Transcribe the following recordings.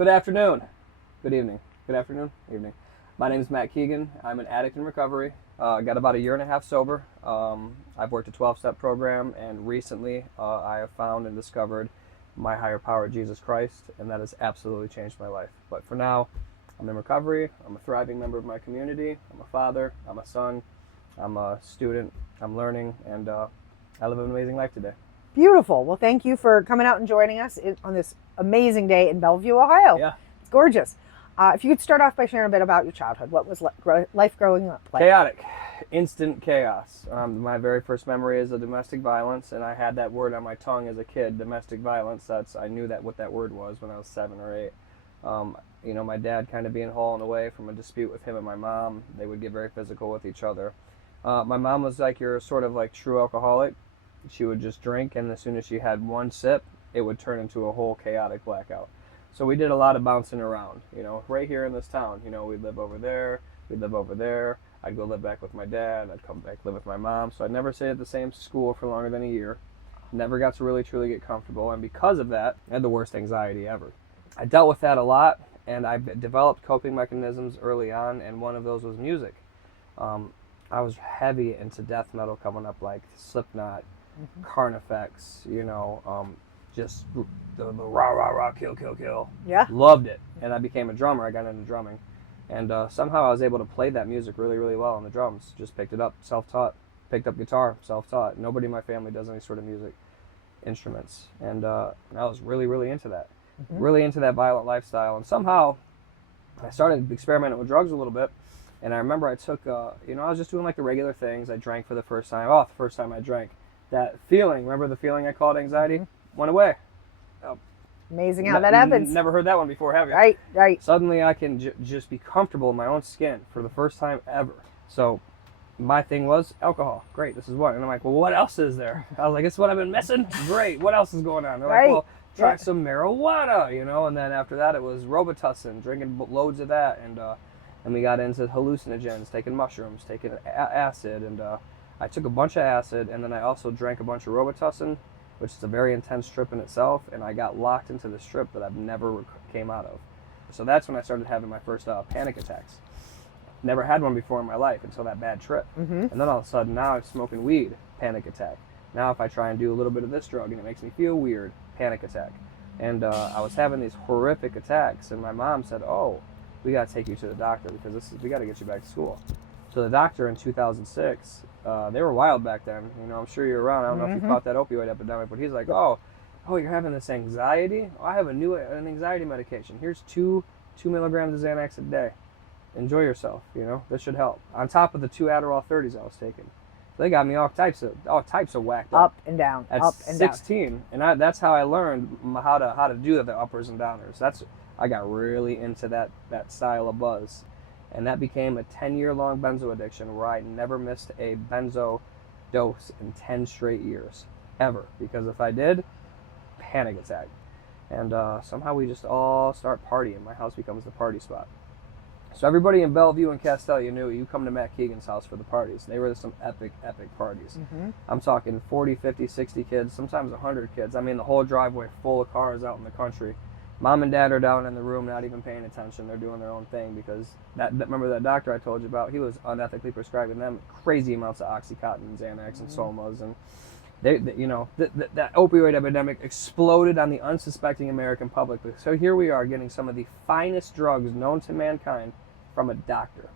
Good afternoon. Good evening. Good afternoon. Evening. My name is Matt Keegan. I'm an addict in recovery. I got about a year and a half sober. I've worked a 12-step program, and recently I have found and discovered my higher power, Jesus Christ, and that has absolutely changed my life. But for now, I'm in recovery. I'm a thriving member of my community. I'm a father. I'm a son. I'm a student. I'm learning, and I live an amazing life today. Beautiful. Well, thank you for coming out and joining us on this amazing day in Bellevue, Ohio. Yeah. It's gorgeous. If you could start off by sharing a bit about your childhood. What was life growing up like? Chaotic. Instant chaos. My very first memory is of domestic violence, and I had that word on my tongue as a kid, domestic violence. I knew what that word was when I was 7 or 8. My dad kind of being hauling away from a dispute with him and my mom. They would get very physical with each other. My mom was like your sort of like true alcoholic. She would just drink, and as soon as she had one sip, it would turn into a whole chaotic blackout. So we did a lot of bouncing around, right here in this town. We'd live over there, we'd live over there. I'd go live back with my dad, I'd come back live with my mom. So I'd never stayed at the same school for longer than a year. Never got to really truly get comfortable, and because of that, I had the worst anxiety ever. I dealt with that a lot, and I developed coping mechanisms early on, and one of those was music. I was heavy into death metal coming up, like Slipknot, Carnifex, just the rah, rah, rah, kill, kill, kill. Yeah. Loved it. And I became a drummer. I got into drumming. And somehow I was able to play that music really, really well on the drums. Just picked it up, self-taught. Picked up guitar, self-taught. Nobody in my family does any sort of music instruments. And I was really, really into that. Really into that violent lifestyle. And somehow I started experimenting with drugs a little bit. And I remember I took, I was just doing like the regular things. I drank for the first time. Oh, the first time I drank. That feeling, remember the feeling I called anxiety? Went away. Amazing how that happens. Never heard that one before, have you? Right. Suddenly I can just be comfortable in my own skin for the first time ever. So my thing was alcohol. Great, this is what. And I'm like, well, what else is there? I was like, this is what I've been missing? Great, what else is going on? They're like, well, try some marijuana, and then after that it was Robitussin, drinking loads of that, and we got into hallucinogens, taking mushrooms, taking acid, and I took a bunch of acid, and then I also drank a bunch of Robitussin, which is a very intense trip in itself, and I got locked into this trip that I've never came out of. So that's when I started having my first panic attacks. Never had one before in my life until that bad trip. And then all of a sudden, now I'm smoking weed, panic attack. Now if I try and do a little bit of this drug and it makes me feel weird, panic attack. And I was having these horrific attacks, and my mom said, oh, we got to take you to the doctor because we got to get you back to school. So the doctor in 2006, they were wild back then. I'm sure you're around. I don't know if you caught that opioid epidemic, but he's like, oh, you're having this anxiety? Oh, I have an anxiety medication. Here's 2 milligrams of Xanax a day. Enjoy yourself. This should help. On top of the 2 Adderall 30s I was taking. So they got me all types of whacked up. Up and down. At up and 16, down. And that's how I learned how to do the uppers and downers. I got really into that style of buzz. And that became a 10-year-long benzo addiction where I never missed a benzo dose in 10 straight years, ever. Because if I did, panic attack. And somehow we just all start partying. My house becomes the party spot. So everybody in Bellevue and Castelia knew you come to Matt Keegan's house for the parties. They were some epic, epic parties. I'm talking 40, 50, 60 kids, sometimes 100 kids. I mean, the whole driveway full of cars out in the country. Mom and dad are down in the room, not even paying attention. They're doing their own thing because remember that doctor I told you about? He was unethically prescribing them crazy amounts of Oxycontin and Xanax and Somas, and that opioid epidemic exploded on the unsuspecting American public. So here we are getting some of the finest drugs known to mankind from a doctor.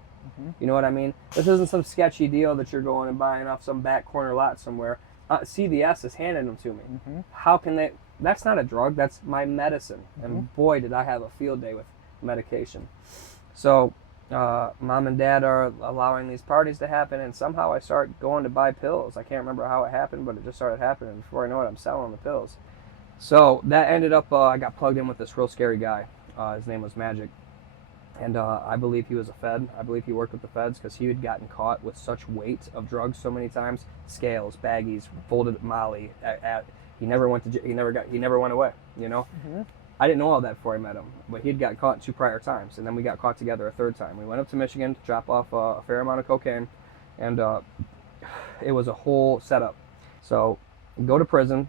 You know what I mean? This isn't some sketchy deal that you're going and buying off some back corner lot somewhere. CVS is handing them to me. How can they? That's not a drug, that's my medicine. And boy, did I have a field day with medication. So mom and dad are allowing these parties to happen, and somehow I start going to buy pills. I can't remember how it happened, but it just started happening. Before I know it, I'm selling the pills. So that ended up, I got plugged in with this real scary guy. His name was Magic. And I believe he was a Fed. I believe he worked with the Feds because he had gotten caught with such weight of drugs so many times. Scales, baggies, folded Molly. He never went to. He never went away. I didn't know all that before I met him, but he had gotten caught 2 prior times, and then we got caught together a 3rd time. We went up to Michigan to drop off a fair amount of cocaine, and it was a whole setup. So, go to prison,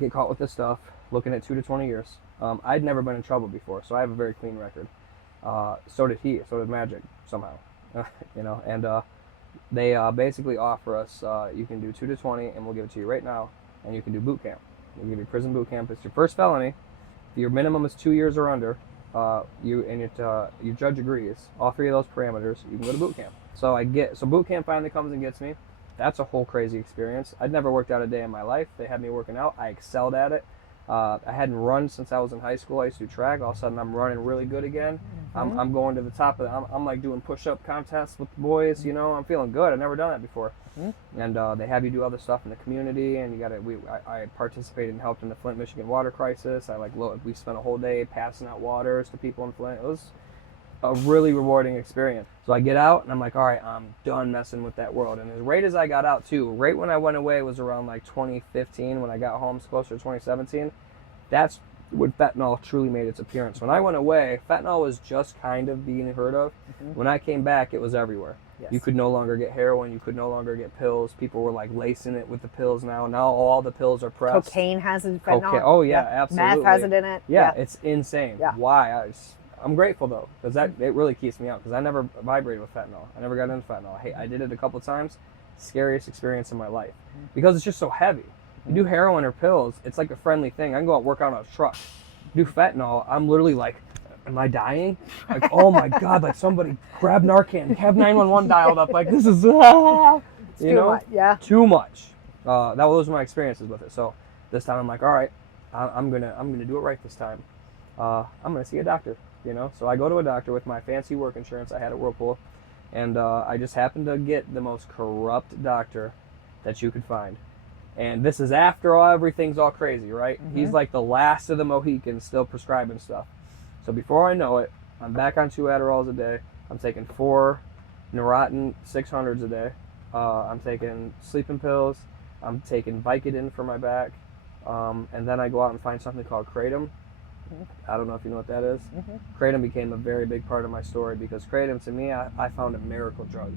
get caught with this stuff, looking at 2 to 20 years. I'd never been in trouble before, so I have a very clean record. So did he. So did Magic somehow, you know. And they basically offer us you can do 2 to 20, and we'll give it to you right now, and you can do boot camp. We'll give you prison boot camp. It's your first felony. If your minimum is 2 years or under, your judge agrees. All 3 of those parameters, you can go to boot camp. So boot camp finally comes and gets me. That's a whole crazy experience. I'd never worked out a day in my life. They had me working out. I excelled at it. I hadn't run since I was in high school. I used to do track. All of a sudden, I'm running really good again. I'm going to the top of I'm like doing push-up contests with the boys. You know, I'm feeling good. I've never done that before. And they have you do other stuff in the community, and I participated and helped in the Flint, Michigan water crisis. We spent a whole day passing out waters to people in Flint. It was a really rewarding experience. So I get out, and I'm like, all right, I'm done messing with that world. And right as I got out, too, right when I went away was around like 2015. When I got home, it's closer to 2017. That's when fentanyl truly made its appearance. When I went away, fentanyl was just kind of being heard of. When I came back, it was everywhere. Yes. You could no longer get heroin. You could no longer get pills. People were like lacing it with the pills now. Now all the pills are pressed. Cocaine has it, fentanyl. Oh, yeah, absolutely. Meth has it in it. Yeah, it's insane. Yeah. Why? I'm grateful, though, because it really keeps me out, because I never vibrated with fentanyl. I never got into fentanyl. I did it a couple times. Scariest experience in my life, because it's just so heavy. You do heroin or pills, it's like a friendly thing. I can go out and work out on a truck. Do fentanyl, I'm literally like, am I dying? Like, oh my God, like somebody grab Narcan, have 911 dialed up. Like, this is, too much. Yeah. Too much. Those were my experiences with it. So this time I'm like, all right, I'm gonna do it right this time. I'm gonna see a doctor. You know, so I go to a doctor with my fancy work insurance I had at Whirlpool, and I just happened to get the most corrupt doctor that you could find. And this is after everything's all crazy, right? He's like the last of the Mohicans still prescribing stuff. So before I know it, I'm back on 2 Adderalls a day. I'm taking 4 Neurontin 600s a day. I'm taking sleeping pills. I'm taking Vicodin for my back. And then I go out and find something called Kratom. I don't know if you know what that is. Kratom became a very big part of my story, because Kratom, to me, I found a miracle drug.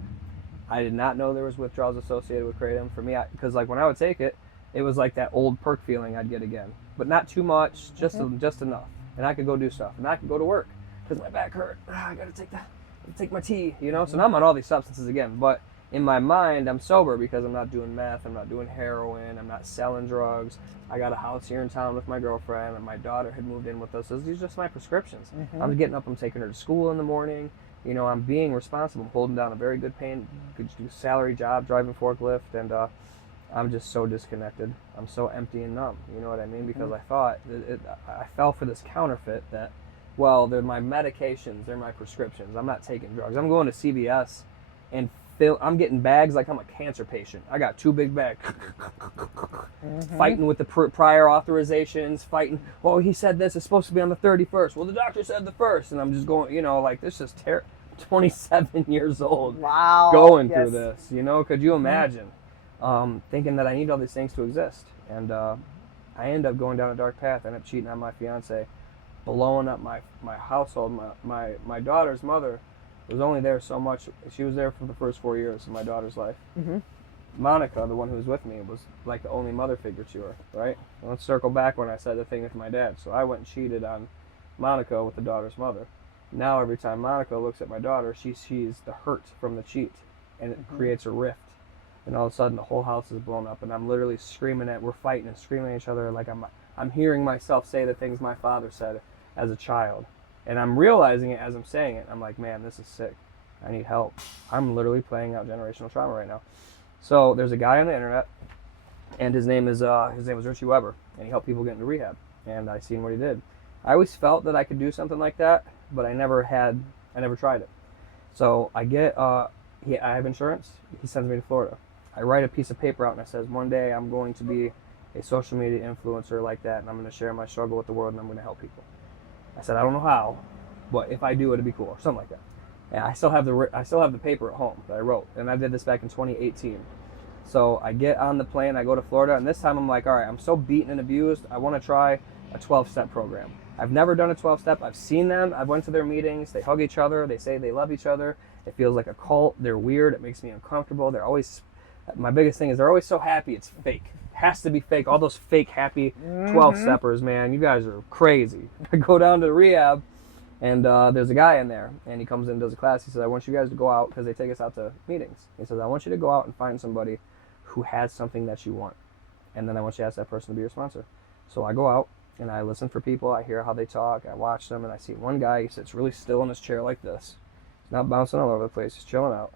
I did not know there was withdrawals associated with Kratom. For me, because like when I would take it, it was like that old perk feeling I'd get again, but not too much, just enough, and I could go do stuff, and I could go to work because my back hurt. I gotta take my tea, you know. So now I'm on all these substances again, but in my mind, I'm sober because I'm not doing meth, I'm not doing heroin, I'm not selling drugs. I got a house here in town with my girlfriend, and my daughter had moved in with us. So these are just my prescriptions. I'm getting up, I'm taking her to school in the morning. You know, I'm being responsible, holding down a very good salary job, driving forklift, and I'm just so disconnected. I'm so empty and numb. You know what I mean? Because I thought I fell for this counterfeit that, well, they're my medications, they're my prescriptions. I'm not taking drugs. I'm going to CVS and I'm getting bags like I'm a cancer patient. I got 2 big bags. Fighting with the prior authorizations, fighting. Oh, he said this is supposed to be on the 31st. Well, the doctor said the 1st. And I'm just going, you know, like, this is 27 years old. Wow. Going through this, you know. Could you imagine? Thinking that I need all these things to exist. And I end up going down a dark path. I end up cheating on my fiance, blowing up my household. My daughter's mother was only there so much. She was there for the first 4 years of my daughter's life. Monica, the one who was with me, was like the only mother figure to her, right? And let's circle back when I said the thing with my dad. So I went and cheated on Monica with the daughter's mother. Now every time Monica looks at my daughter, she sees the hurt from the cheat, and it creates a rift. And all of a sudden the whole house is blown up, and I'm literally we're fighting and screaming at each other, like I'm hearing myself say the things my father said as a child. And I'm realizing it as I'm saying it. I'm like, man, this is sick. I need help. I'm literally playing out generational trauma right now. So there's a guy on the internet, and his name was Richie Weber, and he helped people get into rehab. And I seen what he did. I always felt that I could do something like that, but I never tried it. So I have insurance. He sends me to Florida. I write a piece of paper out, and it says, one day I'm going to be a social media influencer like that, and I'm going to share my struggle with the world, and I'm going to help people. I said, I don't know how, but if I do, it'd be cool, or something like that. And I still have the paper at home that I wrote, and I did this back in 2018. So I get on the plane, I go to Florida, and this time I'm like, all right, I'm so beaten and abused, I want to try a 12-step program. I've never done a 12-step. I've seen them. I went to their meetings. They hug each other. They say they love each other. It feels like a cult. They're weird. It makes me uncomfortable. My biggest thing is they're always so happy. It's fake. has to be fake. All those fake happy 12-steppers, man, you guys are crazy. I go down to the rehab, and there's a guy in there, and he comes in and does a class. He says, I want you guys to go out, because they take us out to meetings. He says, I want you to go out and find somebody who has something that you want, and then I want you to ask that person to be your sponsor. So I go out, and I listen for people. I hear how they talk. I watch them, and I see one guy. He sits really still in his chair like this. He's not bouncing all over the place. He's chilling out.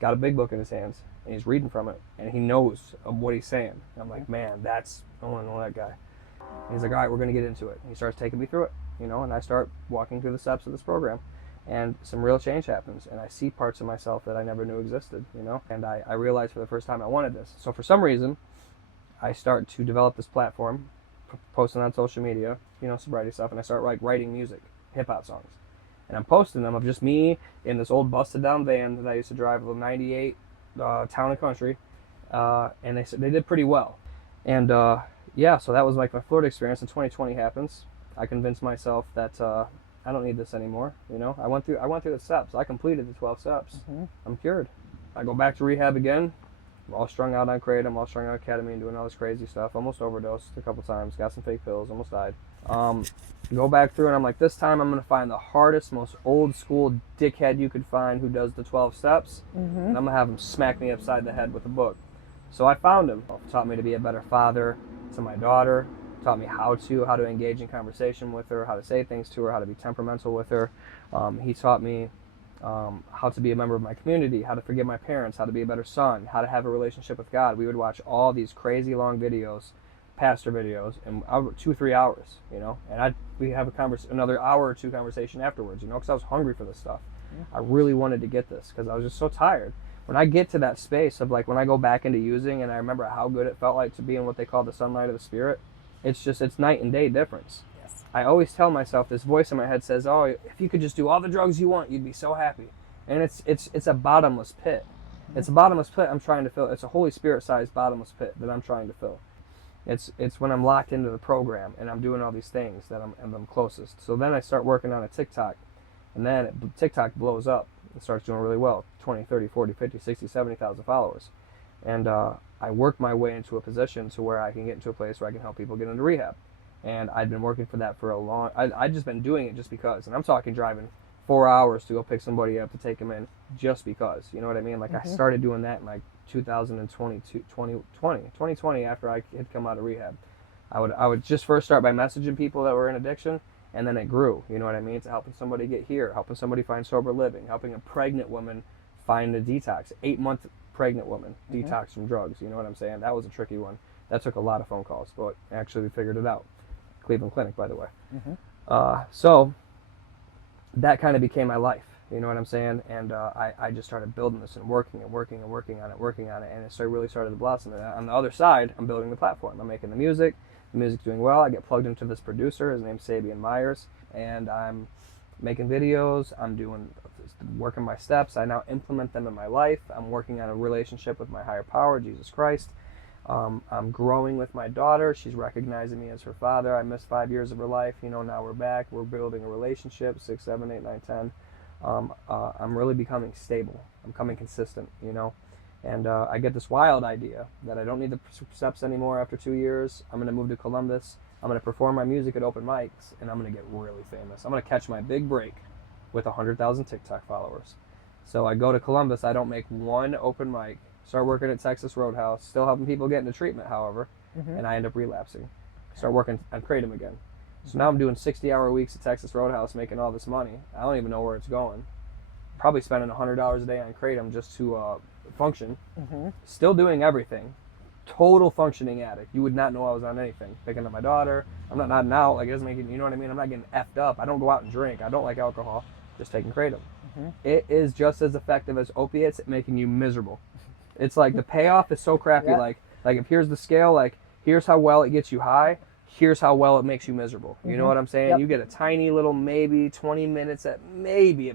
Got a big book in his hands, and he's reading from it, and he knows of what he's saying. And I'm like, man, I want to know that guy. And he's like, all right, we're going to get into it. And he starts taking me through it, and I start walking through the steps of this program, and some real change happens, and I see parts of myself that I never knew existed, and I realized for the first time I wanted this. So for some reason, I start to develop this platform, posting on social media, sobriety stuff, and I start writing music, hip-hop songs. And I'm posting them of just me in this old busted-down van that I used to drive, a 98 Town and Country, and they did pretty well. And yeah, so that was like my Florida experience. And 2020 happens. I convinced myself that I don't need this anymore. I went through the steps. I completed the 12 steps. I'm cured. I go back to rehab again. I'm all strung out on kratom, all strung out on ketamine, doing all this crazy stuff. Almost overdosed a couple times. Got some fake pills. Almost died. Go back through, and I'm like, this time I'm going to find the hardest, most old school dickhead you could find who does the 12 steps, and I'm going to have him smack me upside the head with a book. So I found him. He taught me to be a better father to my daughter, taught me how to engage in conversation with her, how to say things to her, how to be temperamental with her. He taught me how to be a member of my community, how to forgive my parents, how to be a better son, how to have a relationship with God. We would watch all these crazy long videos, pastor videos, in 2-3 hours, and we have another hour or two conversation afterwards, because I was hungry for this stuff. I really wanted to get this because I was just so tired. When I get to that space of when I go back into using, and I remember how good it felt like to be in what they call the sunlight of the spirit, it's night and day difference. Yes. I always tell myself, this voice in my head says, oh, if you could just do all the drugs you want, you'd be so happy. And it's a bottomless pit. It's a bottomless pit I'm trying to fill. It's a Holy Spirit-sized bottomless pit that I'm trying to fill. It's when I'm locked into the program and I'm doing all these things that I'm closest. So then I start working on a TikTok, and then TikTok blows up. It starts doing really well, 20, 30, 40, 50, 60, 70,000 followers. And I work my way into a position to where I can get into a place where I can help people get into rehab. And I'd been working for that for I'd just been doing it just because. And I'm talking driving 4 hours to go pick somebody up to take them in just because. You know what I mean? I started doing that in 2020 after I had come out of rehab. I would just first start by messaging people that were in addiction, and then it grew, you know what I mean, to helping somebody get here, helping somebody find sober living, helping a pregnant woman find a detox, 8-month pregnant woman detox from drugs, you know what I'm saying? That was a tricky one. That took a lot of phone calls, but actually we figured it out. Cleveland Clinic, by the way. So that kind of became my life. You know what I'm saying? And I just started building this and working on it, and it really started to blossom. And on the other side, I'm building the platform. I'm making the music's doing well. I get plugged into this producer. His name's Sabian Myers, and I'm making videos. I'm working my steps. I now implement them in my life. I'm working on a relationship with my higher power, Jesus Christ. I'm growing with my daughter. She's recognizing me as her father. I missed 5 years of her life. Now we're back. We're building a relationship, 6, 7, 8, 9, 10. I'm really becoming stable. I'm becoming consistent, And I get this wild idea that I don't need the steps anymore after 2 years. I'm going to move to Columbus. I'm going to perform my music at open mics, and I'm going to get really famous. I'm going to catch my big break with 100,000 TikTok followers. So I go to Columbus. I don't make one open mic. Start working at Texas Roadhouse. Still helping people get into treatment, however. And I end up relapsing. Start working on kratom again. So now I'm doing 60-hour weeks at Texas Roadhouse, making all this money. I don't even know where it's going. Probably spending $100 a day on kratom just to function. Still doing everything. Total functioning addict. You would not know I was on anything. Picking up my daughter. I'm not nodding out. It doesn't make it, you know what I mean? I'm not getting effed up. I don't go out and drink. I don't like alcohol. Just taking kratom. It is just as effective as opiates at making you miserable. It's the payoff is so crappy. Like if here's the scale, here's how well it gets you high. Here's how well it makes you miserable. You know what I'm saying? You get a tiny little maybe 20 minutes at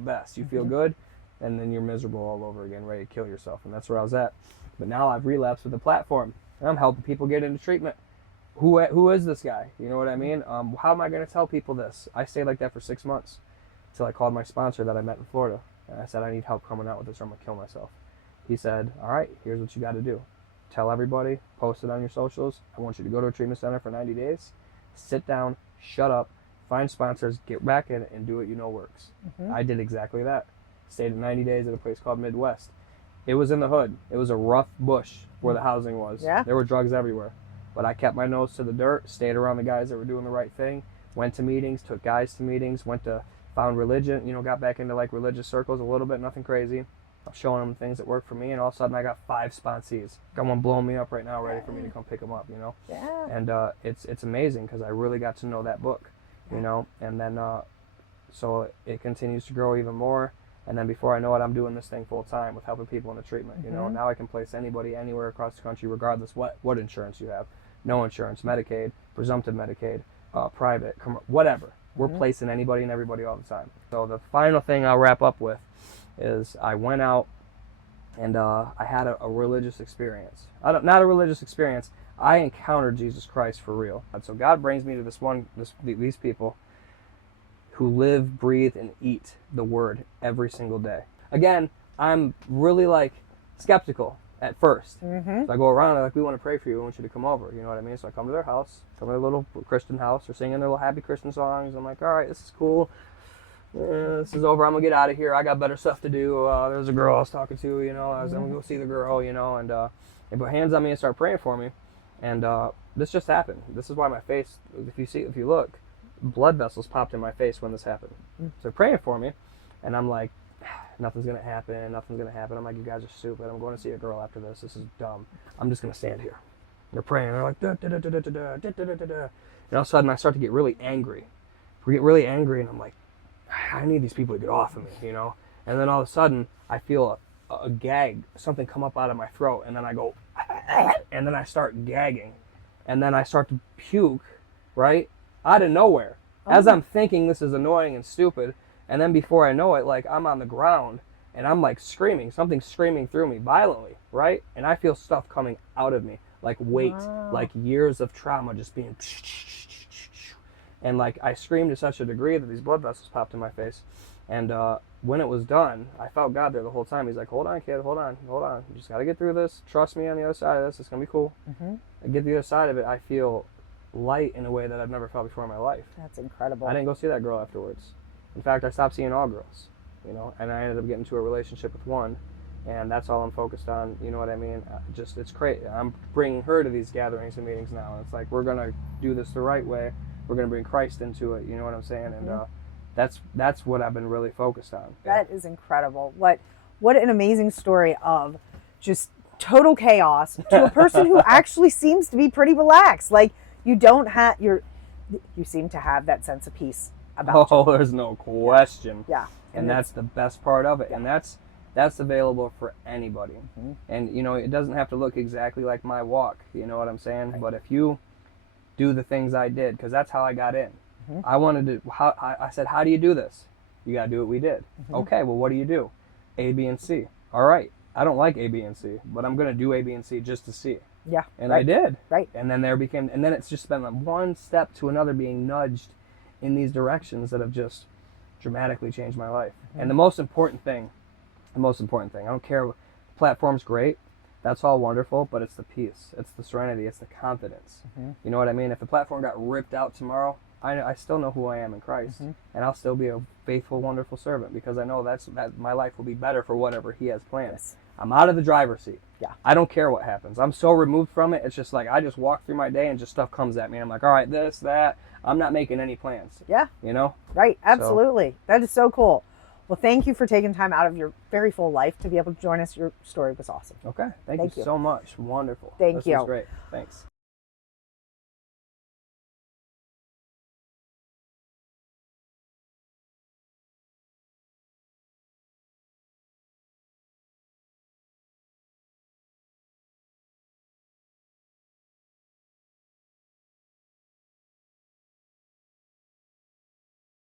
best. You feel good, and then you're miserable all over again, ready to kill yourself. And that's where I was at. But now I've relapsed with the platform. And I'm helping people get into treatment. Who is this guy? You know what I mean? How am I going to tell people this? I stayed like that for 6 months until I called my sponsor that I met in Florida. And I said, I need help coming out with this or I'm going to kill myself. He said, all right, here's what you got to do. tell everybody, post it on your socials. I want you to go to a treatment center for 90 days, sit down, shut up, find sponsors, get back in it, and do what you know works. I did exactly that. Stayed 90 days at a place called Midwest. It was in the hood. It was a rough bush where the housing was. Yeah. There were drugs everywhere. But I kept my nose to the dirt, stayed around the guys that were doing the right thing, went to meetings, took guys to meetings, found religion, got back into like religious circles a little bit, nothing crazy. I was showing them things that worked for me, and all of a sudden I got 5 sponsees. Got one blowing me up right now, ready for me to come pick them up, Yeah. And it's amazing because I really got to know that book, and then so it continues to grow even more. And then before I know it, I'm doing this thing full time with helping people in the treatment. Now I can place anybody anywhere across the country, regardless what insurance you have. No insurance, Medicaid, presumptive Medicaid, private, whatever. We're placing anybody and everybody all the time. So the final thing I'll wrap up with is I went out and I had a religious experience. Not a religious experience. I encountered Jesus Christ for real. And so God brings me to these people who live, breathe, and eat the word every single day. Again, I'm really skeptical at first. So I go around, we want to pray for you, we want you to come over, you know what I mean? So I come to their house, come to their little Christian house, they're singing their little happy Christian songs. I'm like, all right, this is cool. This is over, I'm gonna get out of here, I got better stuff to do. There's a girl I was talking to, I'm gonna go see the girl, and they put hands on me and start praying for me. And this just happened. This is why my face, if you look, blood vessels popped in my face when this happened. So they're praying for me, and I'm like, nothing's gonna happen. I'm like, you guys are stupid. I'm going to see a girl after this. This is dumb. I'm just gonna stand here. They're praying. They're like, da, da, da, da, da, da, da, da, da, da. And all of a sudden, I start to get really angry. And I'm like, I need these people to get off of me, And then all of a sudden, I feel a gag, something come up out of my throat, and then I go, and then I start gagging, and then I start to puke, right? Out of nowhere, as I'm thinking this is annoying and stupid, and then before I know it, I'm on the ground, and I'm screaming, something's screaming through me violently, right? And I feel stuff coming out of me, like weight, like years of trauma just being, and I screamed to such a degree that these blood vessels popped in my face. And when it was done, I felt God there the whole time. He's like, hold on, kid, hold on. You just got to get through this. Trust me on the other side of this. It's going to be cool. I get to the other side of it, I feel light in a way that I've never felt before in my life. That's incredible. I didn't go see that girl afterwards. In fact, I stopped seeing all girls, and I ended up getting into a relationship with one, and that's all I'm focused on, you know what I mean? It's crazy. I'm bringing her to these gatherings and meetings now, and it's like, we're going to do this the right way. We're going to bring Christ into it, you know what I'm saying? And that's what I've been really focused on. That is incredible. What an amazing story of just total chaos to a person who actually seems to be pretty relaxed. You seem to have that sense of peace about you. There's no question. Yeah. And that's the best part of it. Yeah. And that's available for anybody. And it doesn't have to look exactly like my walk, you know what I'm saying? Right. But if you do the things I did, because that's how I got in. I wanted to, I said, how do you do this? You got to do what we did. Okay, well, what do you do? A, B, and C. All right, I don't like A, B, and C, but I'm going to do A, B, and C just to see. Yeah. And I did. Right. And then it's just been one step to another being nudged in these directions that have just dramatically changed my life. And the most important thing, I don't care, the platform's great, that's all wonderful, but it's the peace, it's the serenity, it's the confidence. You know what I mean? If the platform got ripped out tomorrow, I still know who I am in Christ, and I'll still be a faithful, wonderful servant, because I know that my life will be better for whatever He has planned. Yes. I'm out of the driver's seat. Yeah. I don't care what happens. I'm so removed from it. It's just I just walk through my day and just stuff comes at me. I'm like, all right, this, that. I'm not making any plans. Yeah. Right. Absolutely. So. That is so cool. Well, thank you for taking time out of your very full life to be able to join us. Your story was awesome. Okay. Thank you so much. Wonderful. Thank you. This was great. Thanks.